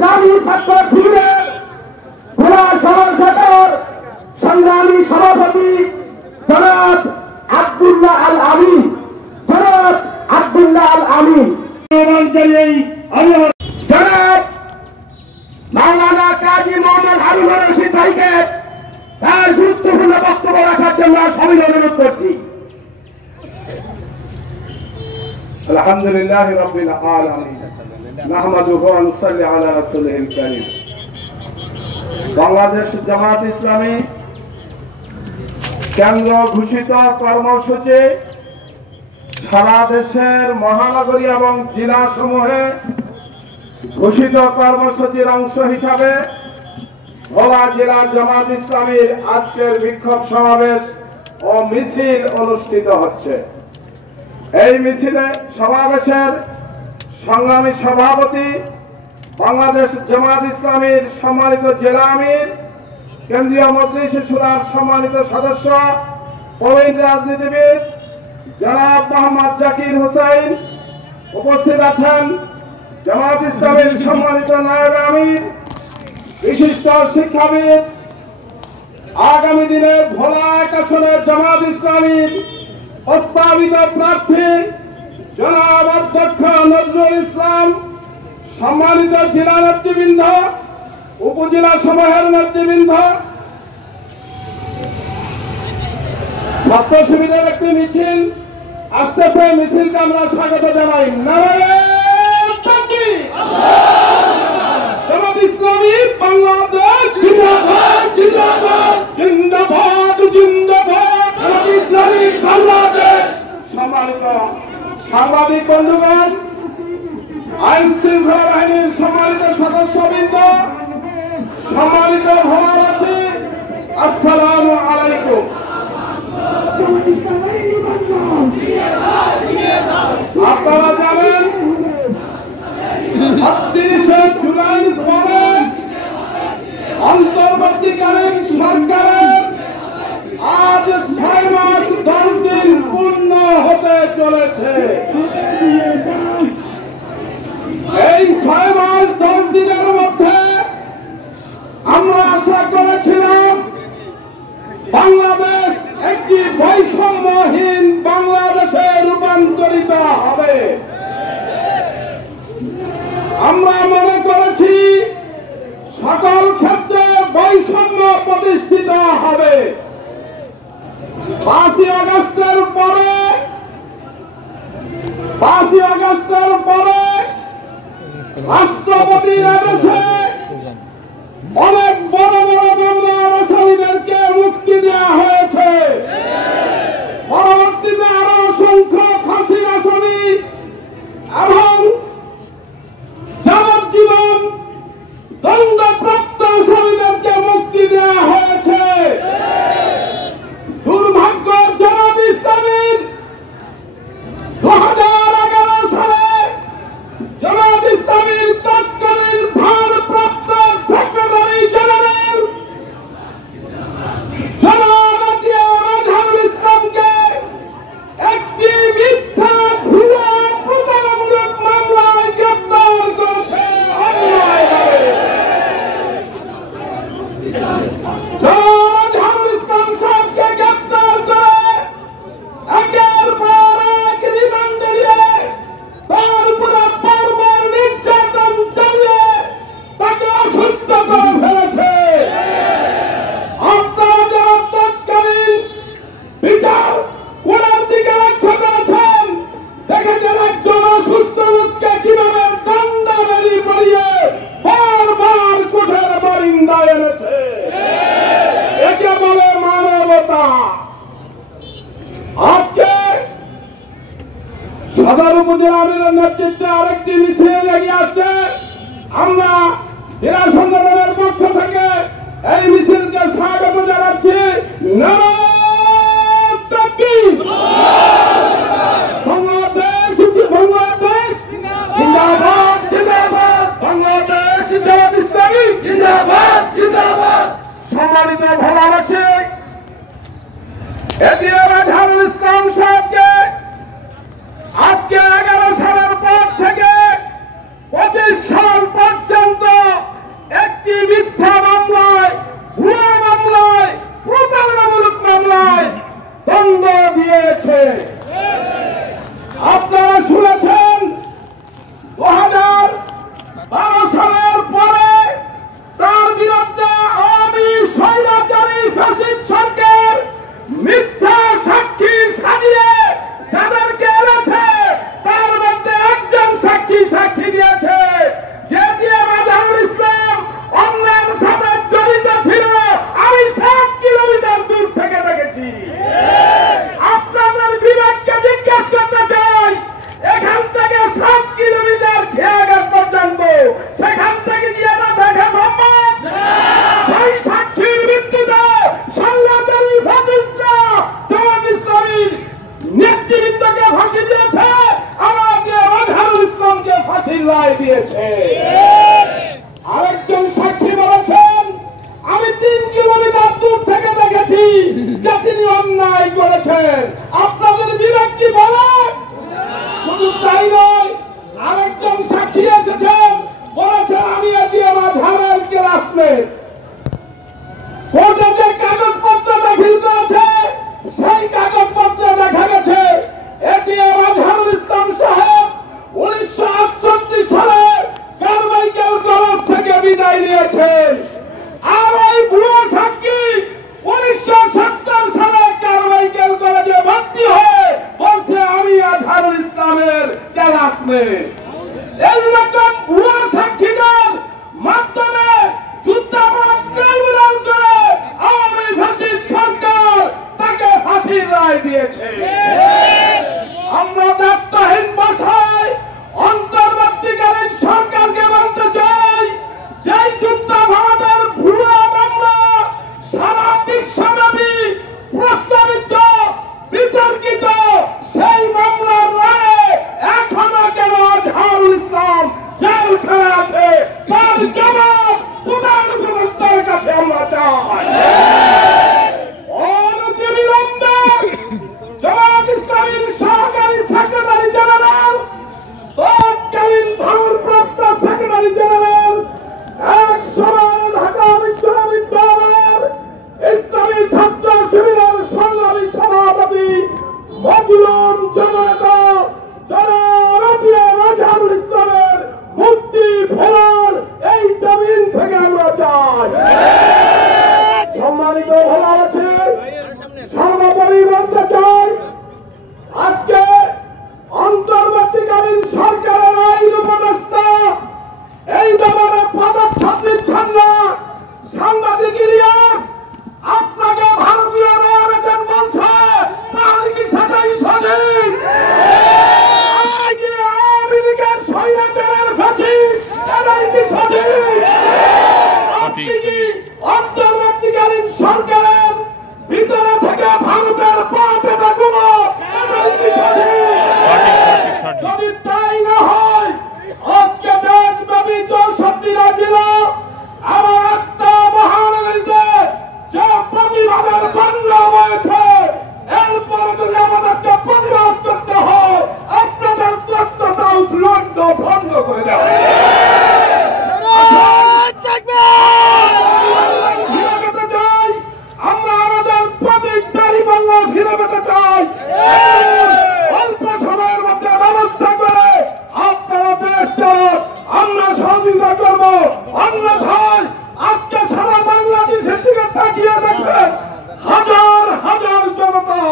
ইসলামী ছাত্র শিবিরের ভোলা শহর শাখার সংগ্রামী সভাপতি জনাব আব্দুল্লাহ আল আমিন, জনাব আব্দুল্লাহ আল আমিন, জনাব মাওলানা কাজী মোহাম্মদ হারুন রশিদ ভাইকে তার গুরুত্বপূর্ণ বক্তব্য রাখার জন্য সবাই অনুরোধ করছি। আলহামদুলিল্লাহি রাব্বিল আলামিন নাহমাদুহু ওয়া নুসাল্লি আলা রাসূলিল কারীম। বাংলাদেশ জামাত ইসলামী কেন্দ্র ঘোষিত কর্মসূচি সারা দেশের মহানগরী এবং জেলা সমূহে ঘোষিত কর্মসূচির অংশ হিসাবে ভোলা জেলা জামাত ইসলামীর আজকের বিক্ষোভ সমাবেশ ও মিছিল অনুষ্ঠিত হচ্ছে। এই মিছিলে সমাবেশের সংগ্রামী সভাপতি বাংলাদেশ জামাত ইসলামীর সম্মানিত জেলা আমির, কেন্দ্রীয় মজলিস শুরার সম্মানিত সদস্য, প্রবীণ রাজনীতিবিদ জনাব মোহাম্মদ জাকির হোসেন, উপস্থিত আছেন জামাত ইসলামীর সম্মানিত নায়েব আমির, বিশিষ্ট শিক্ষাবিদ, আগামী দিনে ভোলা এক আসনের জামাত ইসলামীর প্রস্তাবিত প্রার্থী জনাব অধ্যক্ষ নজরুল ইসলাম, সম্মানিত জেলা নেতৃবৃন্দ, উপজেলা সমূহের নেতৃবৃন্দ, ছাত্র শিবিরের একটি মিছিল আসতেছে, মিছিলকে আমরা স্বাগত জানাই। নারায়ে তাকবীর, জামাত ইসলামী বাংলাদেশ জিন্দাবাদ, জিন্দাবাদ, জিন্দাবাদ, জিন্দাবাদ, জামাত ইসলামী বাংলাদেশ। সম্মানিত সাংবাদিক বন্ধুগণ, আইন শৃঙ্খলা বাহিনীর সম্মানিত সদস্যবৃন্দ, সম্মানিত ভোলাবাসী, আসসালামু আলাইকুম। আপনারা জানেন ৩৬ জুলাইয়ের পরে অন্তর্বর্তীকালীন সরকারের আজ ৬ মাস ১০ দিন পূর্ণ হতে চলেছে। এই ৬ মাস ১০ দিনের মধ্যে আমরা আশা করেছিলাম বাংলাদেশ একটি বৈষম্যহীন বাংলাদেশে রূপান্তরিত হবে। আমরা মনে করেছি সকল ক্ষেত্রে বৈষম্য প্রতিষ্ঠিত হবে। ৫ই আগস্টের পরে রাষ্ট্রপতির আদেশে অনেক বড় বড় মামলার আসামিদেরকে মুক্তি দেওয়া হয়েছে। পরবর্তীতে আরো অসংখ্য ফাঁসির আসামি এবং যাবজ্জীবন দণ্ডপ্রাপ্ত আসামিদেরকে মুক্তি দেওয়া হয়েছে। দুর্ভাগ্য জামাত ইসলামীর ২০১১ সালে জামাত ইসলামীর তৎকালীন ভারপ্রাপ্ত সেক্রেটারি জেনারেল জনাব আজহারুল ইসলামকে একটি মিথ্যা ভুয়া প্রতারণামূলক মামলায় গ্রেপ্তার করেছে অন্যায়ভাবে। জনাব আজহারুল ইসলাম সাহেবকে গ্রেপ্তার করে একের পর এক রিমান্ডে নিয়ে তার উপরে বারবার নির্যাতন চালিয়ে তাকে অসুস্থ করে ফেলেছে। আপনারা যারা তৎকালীন বিচার কোণের দিকে লক্ষ্য করেছেন, দেখেছেন একজন অসুস্থ লোককে কিভাবে দণ্ডাবেড়ি পরিয়ে বারবার কোঠের বারিন্দায় এনেছে। একে বলে মানবতা। আজকে সদর উপজেলা আমিরের নেতৃত্বে আরেকটি মিছিল এগিয়ে আসছে। আমরা জেলা সংগঠনের পক্ষ থেকে এই মিছিলকে স্বাগত জানাচ্ছি। নারায়ে তাকবীর, বাংলাদেশ বাংলাদেশ জিন্দাবাদ, জিন্দাবাদ, বাংলাদেশ জামাত ইসলামী জিন্দাবাদ, জিন্দাবাদ। সম্মানিত ভোলাবাসী, এটিএম আজহারুল ইসলাম সাহেবকে আজকে 11 সালের পর থেকে 25 সাল পর্যন্ত আসবে। কোর্টে যে কাগজপত্র দাখিল করেছে সেই কাগজপত্রে দেখা গেছে এটিএম আজহারুল ইসলাম সাহেব 1968 সালে কারমাইকেল কলেজ থেকে বিদায় নিয়েছেন। আর ওই বুড়ো সাক্ষী 1970 সালে কারমাইকেল কলেজে ভর্তি হয়ে বলছে আমি আজহারুল ইসলামের ক্লাসমেট। এইরকম বুড়ো সাক্ষীদের মাধ্যমে যুদ্ধাপরাধ ট্রাইব্যুনাল করে আওয়ামী ফ্যাসিস্ট সরকার তাকে ফাঁসির রায় দিয়েছে। আমরা দায়িত্বহীন ভাষায় অন্তর্বর্তীকালীন সরকারকে বলতে চাই, যে যুদ্ধাপরাধের ভুয়া মামলা সারা বিশ্বব্যাপী প্রস্তাবিত বিতর্কিত, সেই মামলার রায়ে এখনো কেন আজহারুল ইসলাম জেলখানায় আছে তার জবাব প্রধান উপদেষ্টার কাছে আমরা চাই। অনতিবিলম্বে জামায়াত ইসলামীর সহকারী সেক্রেটারি জেনারেল, তৎকালীন ভারপ্রাপ্ত সেক্রেটারি জেনারেল, এক সময় ঢাকা বিশ্ববিদ্যালয়ের ইসলামী ছাত্র শিবিরের সংগ্রামী সভাপতি মজলুম জননেতা জনাব এটিএম আজহারুল ইসলামের মুক্তি ফেরার এই জমিন থেকে আমরা চাই। সম্মানিত ভালোবাসী, সর্বোপরি বলতে চাই, আজকে অন্তর্বর্তীকালীন সরকারের আইন উপদেষ্টা এই ব্যাপারে পদক্ষেপ নিচ্ছেন না। সাংবাদিক ইলিয়াস আপনাকে ভারতীয় রেলওয়ে বলছে, তাহলে কি সেটাই সঠিক? আওয়ামী লীগের স্বৈরাচারের ফ্যাসিস্ট, এটাই কি সঠিক? আপনি কি অন্তর্বর্তীকালীন সরকারের ভিতরে থেকে ভারতের পথে ডাকুনো, এটাই কি সঠিক? যদি তাই না হয়, আজকে দেশব্যাপী 64টা জেলা আমার একটা মহানগরীতে যে প্রতিবাদের বন্যা হয়েছে, এরপরে যদি আমাদেরকে প্রতিবাদ করতে হয়, আপনাদের সত্যতা উৎলগ্ন বন্ধ করে দেওয়া। আমরা আমাদের প্রতীক দাঁড়িপাল্লা ফিরে পেতে চাই। অল্প সময়ের মধ্যে ব্যবস্থা করে আপনারা দেশ চান, আমরা সহযোগিতা করব। অন্যথায় আজকে সারা বাংলাদেশের দিকে তাকিয়ে দেখবেন হাজার হাজার জনতা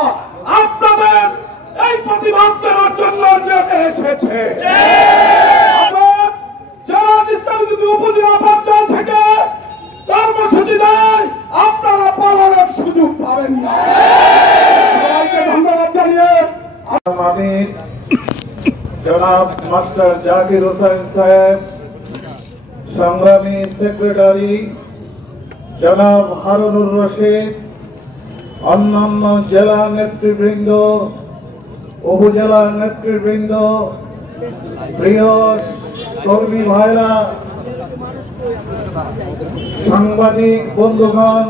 আপনাদের এই প্রতিবাদ করার জন্য নেমে এসেছে। জামায়াত ইসলামী যদি উপজেলা পর্যায় থেকে কর্মসূচি দেয়, আপনারা পালানোর সুযোগ পাবেন না। সবাইকে ধন্যবাদ জানিয়ে আমি জনাব মাস্টার জাকির হোসেন সাহেব, সংগ্রামী সেক্রেটারি জনাব হারুনুর রশিদ, অন্যান্য জেলা নেতৃবৃন্দ, উপজেলা নেতৃবৃন্দ, প্রিয় কর্মী ভাইরা, সাংবাদিক বন্ধুগণ,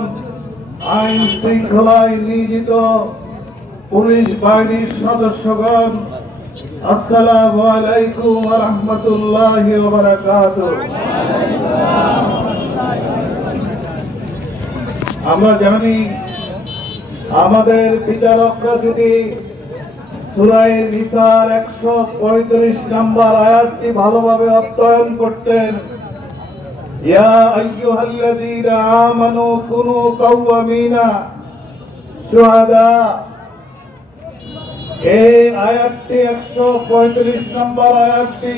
আইন শৃঙ্খলায় নিয়োজিত পুলিশ বাহিনীর সদস্যগণ, আসসালামু আলাইকুম ওয়া রাহমাতুল্লাহি ওয়া বারাকাতুহু। আমরা জানি আমাদের বিচারকরা যদি সূরা নিসার 135 নম্বর আয়াতটি ভালোভাবে অধ্যয়ন করতেন, ইয়া আইয়ুহাল্লাযীনা আমানু কুনু কাওয়ামিনা শুহাদা, এই আয়াতটি 135 নম্বর আয়াতটি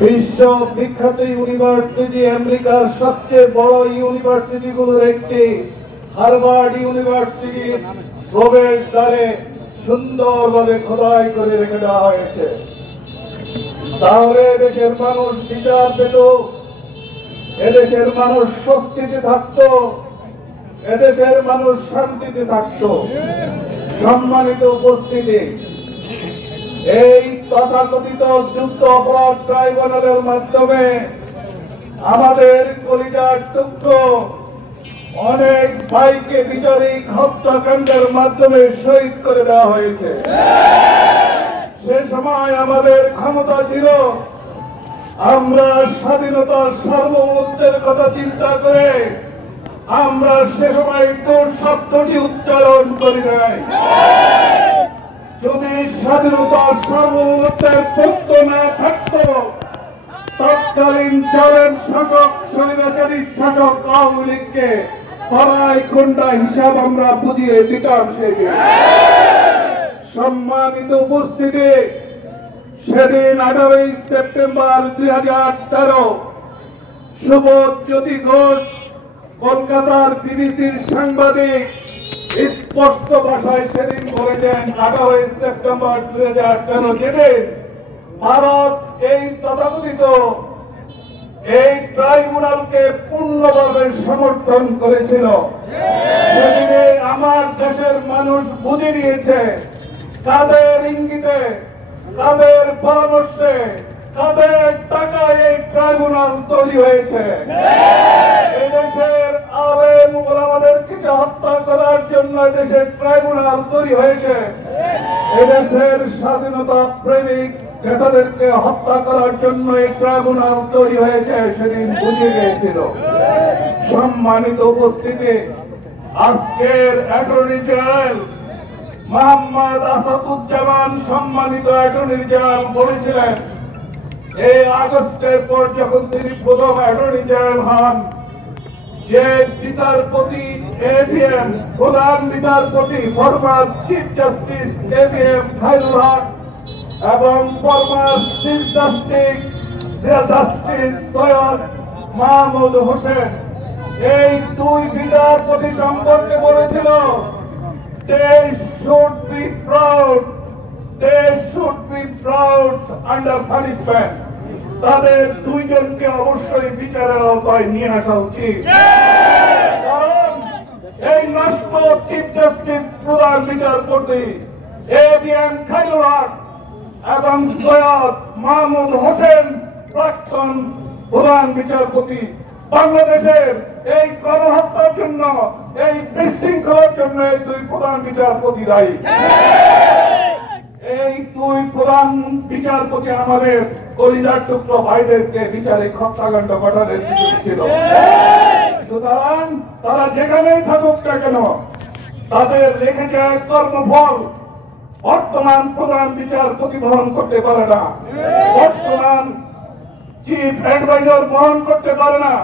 বিশ্ব বিখ্যাত ইউনিভার্সিটি, আমেরিকার সবচেয়ে বড় ইউনিভার্সিটিগুলোর একটি হার্ভার্ড ইউনিভার্সিটির প্রবেশ দ্বারে সুন্দরভাবে খোদাই করে রেখে দেওয়া হয়েছে। তাহলে এদেশের মানুষ বিচার পেত, এদেশের মানুষ স্বস্তিতে থাকত, এদেশের মানুষ শান্তিতে থাকত। সম্মানিত উপস্থিতি, এই তথাকথিত যুদ্ধ অপরাধ ট্রাইব্যুনালের মাধ্যমে আমাদের কলিজার টুকরো অনেক ভাইকে বিচারিক হত্যাকাণ্ডের মাধ্যমে শহীদ করে দেওয়া হয়েছে। সে সময় আমাদের ক্ষমতা ছিল আমরা স্বাধীনতার সার্বভৌমত্বের কথা চিন্তা করে আমরা সে সময় কোন শব্দটি উচ্চারণ করি নাই। যদি স্বাধীনতার সার্বভৌমত্বের পক্ষ না থাকত, তৎকালীন জালেম শাসক স্বৈরাচারী শাসক আওয়ামী লীগকে পাড়ায় কোনটা হিসাব আমরা বুঝিয়ে দিতাম। সেদিন সম্মানিত উপস্থিতি, সেদিন 18 সেপ্টেম্বর 2013 শুভজ্যোতি ঘোষ কলকাতার বিবিসির সাংবাদিক স্পষ্ট ভাষায় সেদিন বলেছেন 18 সেপ্টেম্বর 2013 যেদিন ভারত এই তথাকথিত এই ট্রাইব্যুনালকে পূর্ণভাবে সমর্থন করেছিল, সেদিনে আমার দেশের মানুষ বুঝে নিয়েছে কাদের ইঙ্গিতে, কাদের পরামর্শে, কাদের টাকায় এই ট্রাইব্যুনাল তৈরি হয়েছে। এদেশের আলেম ওলামাদেরকে হত্যা করার জন্য এদেশের ট্রাইব্যুনাল তৈরি হয়েছে। এদেশের স্বাধীনতা প্রেমিক নেতাদেরকে হত্যা করার জন্য এই ট্রাইব্যুনাল তৈরি হয়েছে, সেদিন বুঝে গিয়েছিল। সম্মানিত উপস্থিতি, আজকের অ্যাটর্নি জেনারেল মোহাম্মদ আসাদুজ্জামান সম্মানিত অ্যাটর্নি জেনারেল বলেছিলেন, এই আগস্টের পর যখন তিনি প্রথম অ্যাটর্নি জেনারেল হন, যে বিচারপতি এভিএম প্রধান বিচারপতি former chief justice AVM Khairul Haque এবং former chief justice Syed Mahmud Hossain, এই দুই বিচারপতি সম্পর্কে বলেছিল they should be proud under punishment. তাদের দুইজনকে অবশ্যই বিচারের আওতায় নিয়ে আসা উচিত, কারণ এই নষ্ট চিফ জাস্টিস প্রধান বিচারপতি এভিএম খায়রুল হক এবং সৈয়দ মাহমুদ হোসেন প্রাক্তন প্রধান বিচারপতি বাংলাদেশের এই গণহত্যার জন্য, এই বিশৃঙ্খলার জন্য এই দুই প্রধান বিচারপতি দায়ী। এই দুই প্রধান বিচারপতি আমাদের কলিজার টুকরো ভাইদেরকে বিচারে হত্যাকাণ্ড ঘটানোর কিছু ছিল। সুতরাং তারা যেখানেই থাকুক না কেন, তাদের রেখে যায় কর্মফল বর্তমান প্রধান বিচারপতি বহন করতে পারে না, বর্তমান চিফ অ্যাডভাইজার বহন করতে পারে না।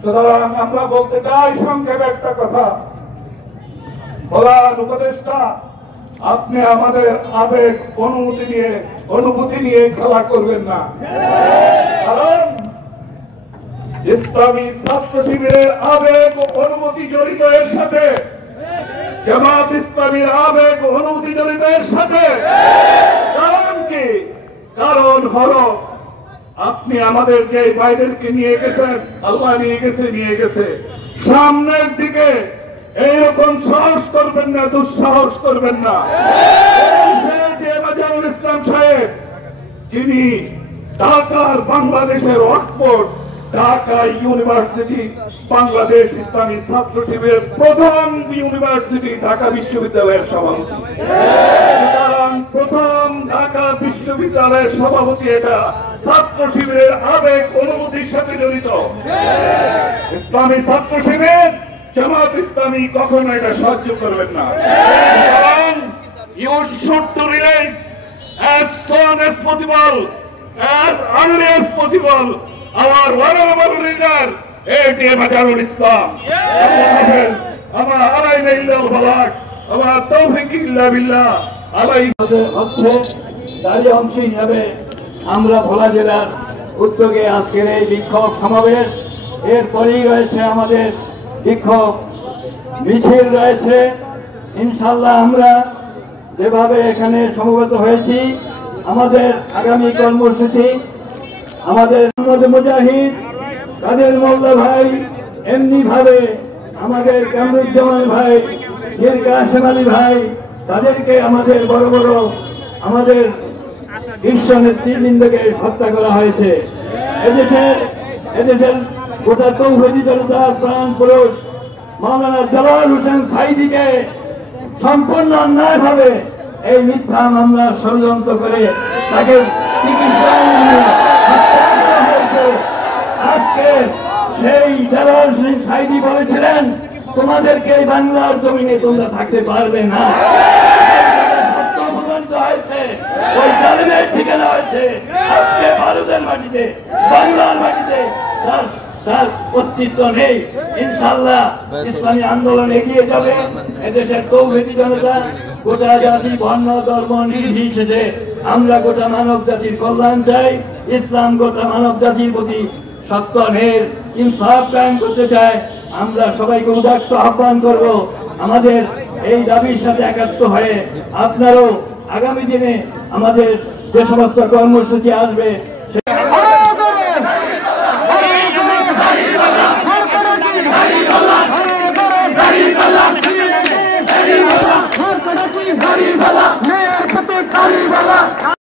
সুতরাং আমরা বলতে চাই সংক্ষেপে একটা কথা, প্রধান উপদেষ্টা, আপনি আমাদের আবেগ অনুভূতি নিয়ে খেলা করবেন না, কারণ ইসলামী ছাত্র শিবিরের আবেগ ও অনুভূতি জড়িত এর সাথে, জামাত ইসলামীর আবেগ ও অনুভূতি জড়িত এর সাথে। কারণ কি? কারণ হলো আপনি আমাদের যে ভাইদেরকে নিয়ে গেছেন, আল্লাহ নিয়ে গেছে সামনের দিকে, এইরকম সাহস করবেন না, দুঃসাহস করবেন না। মাজারুল ইসলাম সাহেব, যিনি ঢাকার বাংলাদেশের অক্সফোর্ড, ঢাকা ইউনিভার্সিটি বাংলাদেশ ইসলামী ছাত্র শিবিরের প্রথম ইউনিভার্সিটি ঢাকা বিশ্ববিদ্যালয়ের সভাপতি, প্রথম ঢাকা বিশ্ববিদ্যালয়ের সভাপতি, এটা ছাত্র শিবিরের আবেগ অনুভূতির সাথে জড়িত। ইসলামী ছাত্র শিবির, জামাত ইসলামী কখনো এটা সহ্য করবেন না। You should to release as soon as possible, as early as possible, our honorable leader, ATM Majarul Islam. আমার আলাইনা ইল্লাল বালাগ, আমার তৌফিক ইল্লা বিল্লাহ। হচ্ছে তারই অংশ হিসাবে আমরা ভোলা জেলার উদ্যোগে আজকের এই বিক্ষোভ সমাবেশ, এরপরেই রয়েছে আমাদের বিক্ষোভ মিছিল রয়েছে। ইনশাল্লাহ আমরা যেভাবে এখানে সমবেত হয়েছি, আমাদের আগামী কর্মসূচি, আমাদের মুজাহিদ কাদের মোল্লা ভাই, এমনি ভাবে আমাদের কামরুজ্জামান ভাই, মীর কাসেম আলী ভাই, তাদেরকে আমাদের বড় বড় আমাদের বিশ্ব নেতৃবৃন্দকে হত্যা করা হয়েছে। এদেশের গোটা তৌহিদি জনতার প্রাণ পুরুষ মাওলানা জালাল হোসেন সাঈদীকে সম্পূর্ণ অন্যায় ভাবে এই মিথ্যা মামলা ষড়যন্ত্র করে তাকে চিকিৎসা তোমাদেরকে এই বাংলার জমিনে তোমরা থাকতে পারবে না। হয়েছে ওই জালিমের ঠিকানা হয়েছে আজকে ভারতের মাটিতে, বাংলার মাটিতে তার অস্তিত্ব নেই। ইনশাআল্লাহ ইসলামী আন্দোলন এগিয়ে যাবে। এদেশের তৌহিদি জনতা, গোটা জাতি, বর্ণ, ধর্ম নির্বিশেষে আমরা গোটা মানব জাতির কল্যাণ চাই। ইসলাম গোটা মানব জাতির প্রতি সত্য ন্যায়ের ইনসাফ কায়েম করতে চায়। আমরা সবাইকে উদাত্ত আহ্বান করব আমাদের এই দাবির সাথে একাত্ম হয়ে আপনারও আগামী দিনে আমাদের যে সমস্ত কর্মসূচি আসবে